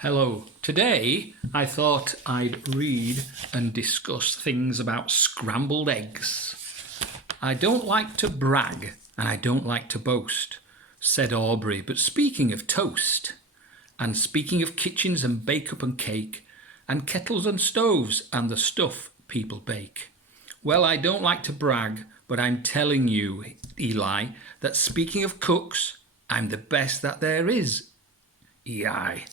Hello. Today I thought I'd read and discuss things about scrambled eggs. I don't like to brag and I don't like to boast, said Aubrey, but speaking of toast, and speaking of kitchens and bake-up and cake, and kettles and stoves and the stuff people bake. Well, I don't like to brag, but I'm telling you, Eli, that speaking of cooks, I'm the best that there is. EI.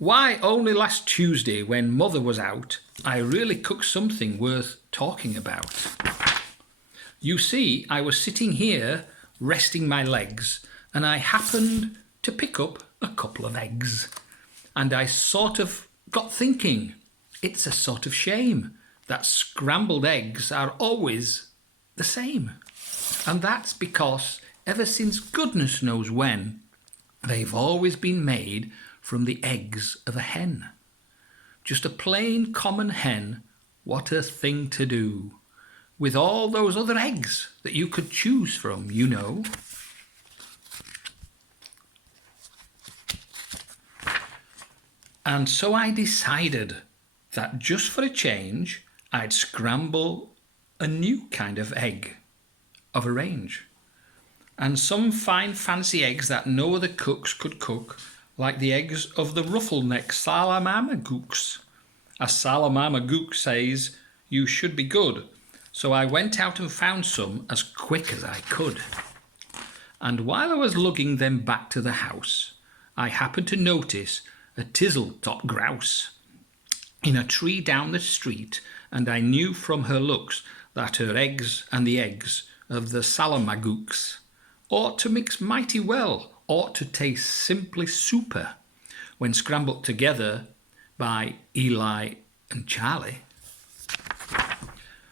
Why, only last Tuesday, when Mother was out, I really cooked something worth talking about. You see, I was sitting here, resting my legs, and I happened to pick up a couple of eggs. And I sort of got thinking, it's a sort of shame that scrambled eggs are always the same. And that's because ever since goodness knows when, they've always been made from the eggs of a hen. Just a plain common hen, what a thing to do. With all those other eggs that you could choose from, you know. And so I decided that just for a change, I'd scramble a new kind of egg of a range. And some fine fancy eggs that no other cooks could cook, like the eggs of the ruffle-neck salamamagooks. As salamamagook says, you should be good. So I went out and found some as quick as I could. And while I was lugging them back to the house, I happened to notice a tizzle-top grouse in a tree down the street, and I knew from her looks that her eggs and the eggs of the salamagooks ought to mix mighty well, ought to taste simply super when scrambled together by Eli and Charlie.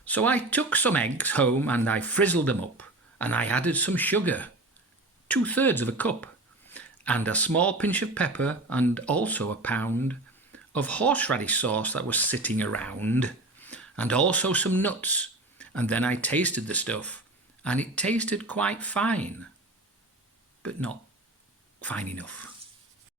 So I took some eggs home and I frizzled them up, and I added some sugar, 2/3 of a cup, and a small pinch of pepper, and also a pound of horseradish sauce that was sitting around, and also some nuts. And then I tasted the stuff, and it tasted quite fine, but not fine enough.